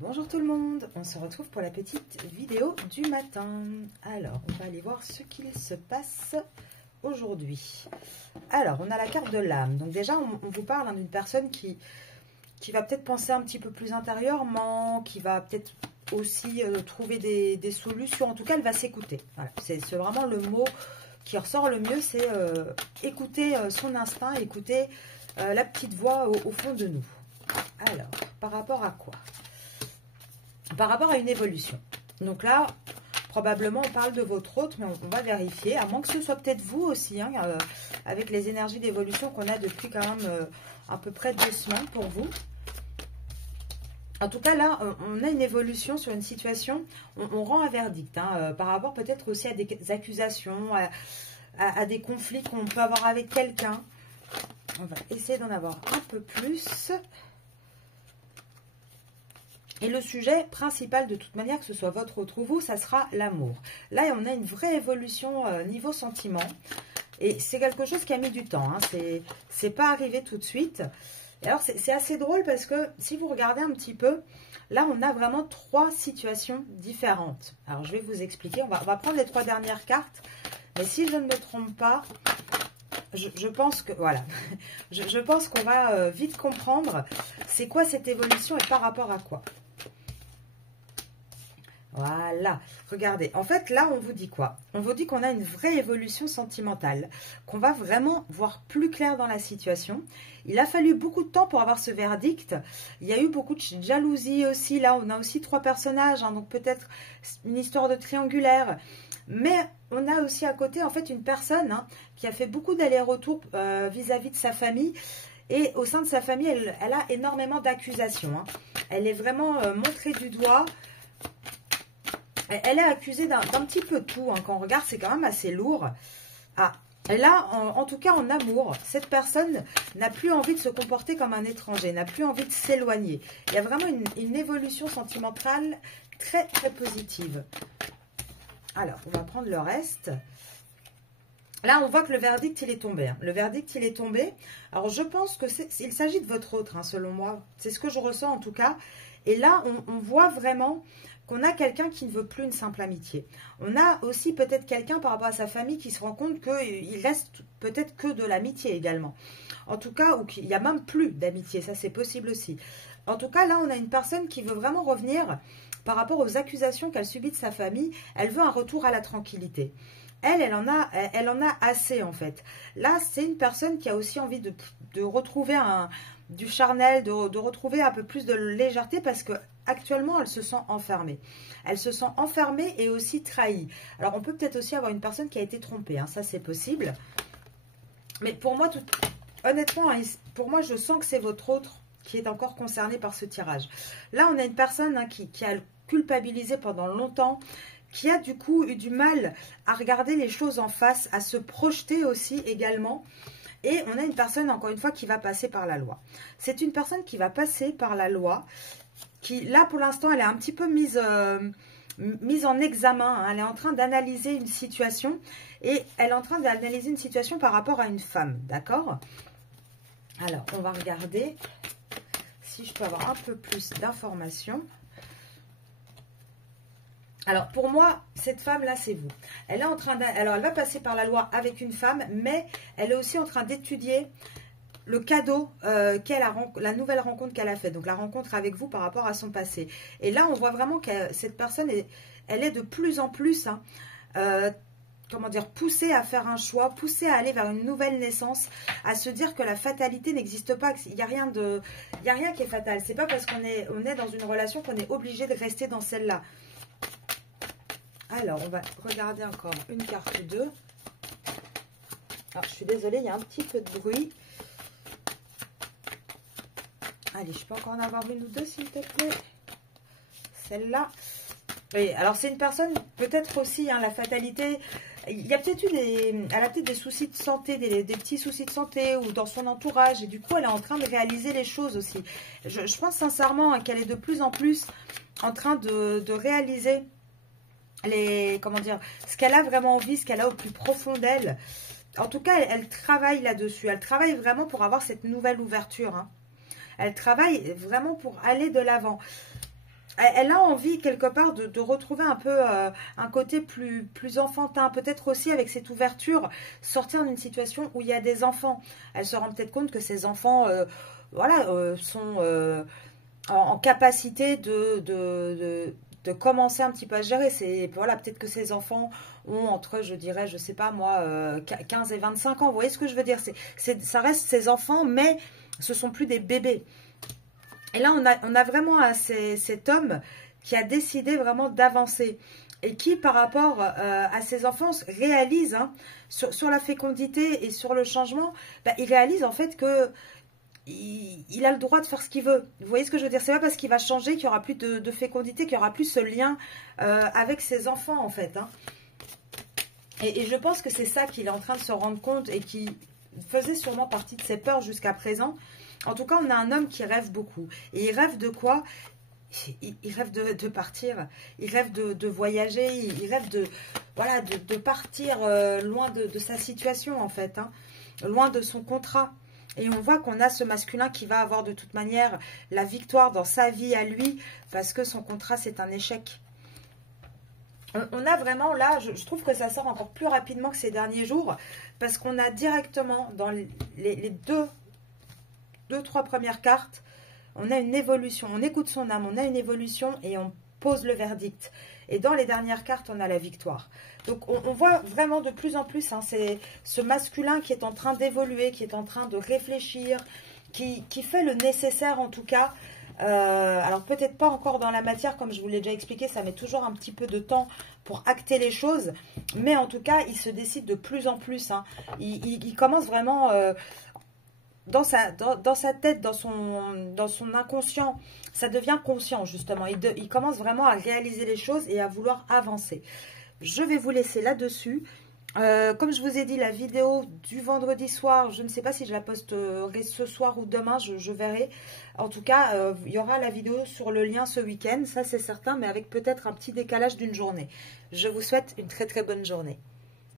Bonjour tout le monde, on se retrouve pour la petite vidéo du matin. Alors, on va aller voir ce qu'il se passe aujourd'hui. Alors, on a la carte de l'âme. Donc déjà, on vous parle d'une personne qui va peut-être penser un petit peu plus intérieurement, qui va peut-être aussi trouver des solutions. En tout cas, elle va s'écouter. Voilà, c'est vraiment le mot qui ressort le mieux, c'est écouter son instinct, écouter la petite voix au fond de nous. Alors, par rapport à quoi ? Par rapport à une évolution. Donc là, probablement, on parle de votre hôte, mais on va vérifier, à moins que ce soit peut-être vous aussi, hein, avec les énergies d'évolution qu'on a depuis quand même à peu près 2 semaines pour vous. En tout cas, là, on a une évolution sur une situation, on rend un verdict, hein, par rapport peut-être aussi à des accusations, à des conflits qu'on peut avoir avec quelqu'un. On va essayer d'en avoir un peu plus. Et le sujet principal, de toute manière, que ce soit votre autre ou vous, ça sera l'amour. Là, on a une vraie évolution niveau sentiment. Et c'est quelque chose qui a mis du temps. Hein. C'est pas arrivé tout de suite. Et alors, c'est assez drôle parce que si vous regardez un petit peu, là, on a vraiment 3 situations différentes. Alors, je vais vous expliquer. On va prendre les 3 dernières cartes. Mais si je ne me trompe pas, je pense que, voilà, je pense qu'on va vite comprendre c'est quoi cette évolution et par rapport à quoi. Voilà, regardez, en fait là on vous dit quoi? On vous dit qu'on a une vraie évolution sentimentale, qu'on va vraiment voir plus clair dans la situation. Il a fallu beaucoup de temps pour avoir ce verdict. Il y a eu beaucoup de jalousie aussi, là on a aussi 3 personnages, hein, donc peut-être une histoire de triangulaire. Mais on a aussi à côté en fait une personne qui a fait beaucoup d'allers-retours vis-à-vis de sa famille. Et au sein de sa famille, elle a énormément d'accusations. Hein. Elle est vraiment montrée du doigt. Elle est accusée d'un petit peu tout. Hein. Quand on regarde, c'est quand même assez lourd. Ah, et là, en tout cas, en amour, cette personne n'a plus envie de se comporter comme un étranger, n'a plus envie de s'éloigner. Il y a vraiment une évolution sentimentale très, très positive. Alors, on va prendre le reste. Là, on voit que le verdict, il est tombé. Hein. Le verdict, il est tombé. Alors, je pense qu'il s'agit de votre autre, hein, selon moi. C'est ce que je ressens, en tout cas. Et là, on voit vraiment qu'on a quelqu'un qui ne veut plus une simple amitié. On a aussi peut-être quelqu'un par rapport à sa famille qui se rend compte qu'il reste peut-être que de l'amitié également. En tout cas, ou qu'il n'y a même plus d'amitié. Ça, c'est possible aussi. En tout cas, là, on a une personne qui veut vraiment revenir par rapport aux accusations qu'elle subit de sa famille. Elle veut un retour à la tranquillité. Elle en a assez en fait. Là, c'est une personne qui a aussi envie de retrouver du charnel, de retrouver un peu plus de légèreté parce que actuellement, elle se sent enfermée. Elle se sent enfermée et aussi trahie. Alors, on peut peut-être aussi avoir une personne qui a été trompée. Hein, ça, c'est possible. Mais pour moi, honnêtement, pour moi, je sens que c'est votre autre qui est encore concerné par ce tirage. Là, on a une personne qui a culpabilisé pendant longtemps, qui a du coup eu du mal à regarder les choses en face, à se projeter aussi également. Et on a une personne, encore une fois, qui va passer par la loi. C'est une personne qui va passer par la loi, qui, là, pour l'instant, elle est un petit peu mise en examen. Hein. Elle est en train d'analyser une situation. Et elle est en train d'analyser une situation par rapport à une femme. D'accord? Alors, on va regarder si je peux avoir un peu plus d'informations. Alors, pour moi, cette femme-là, c'est vous. Elle est en train alors, elle va passer par la loi avec une femme, mais elle est aussi en train d'étudier le cadeau la nouvelle rencontre qu'elle a faite. Donc, la rencontre avec vous par rapport à son passé. Et là, on voit vraiment que cette personne, elle est de plus en plus, comment dire, poussée à faire un choix, poussée à aller vers une nouvelle naissance, à se dire que la fatalité n'existe pas, qu'il n'y a rien qui est fatal. C'est pas parce qu'on est dans une relation qu'on est obligé de rester dans celle-là. Alors, on va regarder encore une carte 2. Alors, je suis désolée, il y a un petit peu de bruit. Allez, je peux encore en avoir une ou deux, s'il te plaît. Celle-là. Oui, alors, c'est une personne, peut-être aussi, la fatalité. Il y a peut-être elle a peut-être des soucis de santé, des petits soucis de santé ou dans son entourage. Et du coup, elle est en train de réaliser les choses aussi. Je pense sincèrement qu'elle est de plus en plus en train de réaliser comment dire, ce qu'elle a vraiment envie, ce qu'elle a au plus profond d'elle. En tout cas, elle travaille là-dessus. Elle travaille vraiment pour avoir cette nouvelle ouverture. Hein. Elle travaille vraiment pour aller de l'avant. elle a envie quelque part de retrouver un peu un côté plus enfantin, peut-être aussi avec cette ouverture, sortir d'une situation où il y a des enfants. Elle se rend peut-être compte que ces enfants voilà, sont en capacité de commencer un petit peu à gérer. Voilà, peut-être que ces enfants ont entre, je dirais, je sais pas moi, 15 et 25 ans. Vous voyez ce que je veux dire? Ça reste ses enfants, mais ce sont plus des bébés. Et là, on a vraiment cet homme qui a décidé vraiment d'avancer et qui, par rapport à ses enfants, réalise hein, sur la fécondité et sur le changement, bah, il réalise en fait que il a le droit de faire ce qu'il veut. Vous voyez ce que je veux dire? C'est pas parce qu'il va changer qu'il n'y aura plus de fécondité, qu'il n'y aura plus ce lien avec ses enfants en fait. Hein. Et je pense que c'est ça qu'il est en train de se rendre compte et qui faisait sûrement partie de ses peurs jusqu'à présent. En tout cas, on a un homme qui rêve beaucoup. Et il rêve de quoi? Il rêve de partir. Il rêve de voyager. Il rêve voilà, de partir loin de sa situation, en fait. Hein, loin de son contrat. Et on voit qu'on a ce masculin qui va avoir de toute manière la victoire dans sa vie à lui. Parce que son contrat, c'est un échec. On a vraiment là, je trouve que ça sort encore plus rapidement que ces derniers jours. Parce qu'on a directement dans les deux, trois premières cartes, on a une évolution, on écoute son âme, on a une évolution et on pose le verdict. Et dans les dernières cartes, on a la victoire. Donc on voit vraiment de plus en plus, hein, c'est ce masculin qui est en train d'évoluer, qui est en train de réfléchir, qui fait le nécessaire en tout cas. Alors peut-être pas encore dans la matière, comme je vous l'ai déjà expliqué, ça met toujours un petit peu de temps pour acter les choses. Mais en tout cas, il se décide de plus en plus. Hein. Il commence vraiment... dans sa tête, dans son inconscient, ça devient conscient justement. Il commence vraiment à réaliser les choses et à vouloir avancer. Je vais vous laisser là-dessus. Comme je vous ai dit, la vidéo du vendredi soir, je ne sais pas si je la posterai ce soir ou demain, je verrai. En tout cas, il y aura la vidéo sur le lien ce week-end, ça c'est certain, mais avec peut-être un petit décalage d'une journée. Je vous souhaite une très très bonne journée.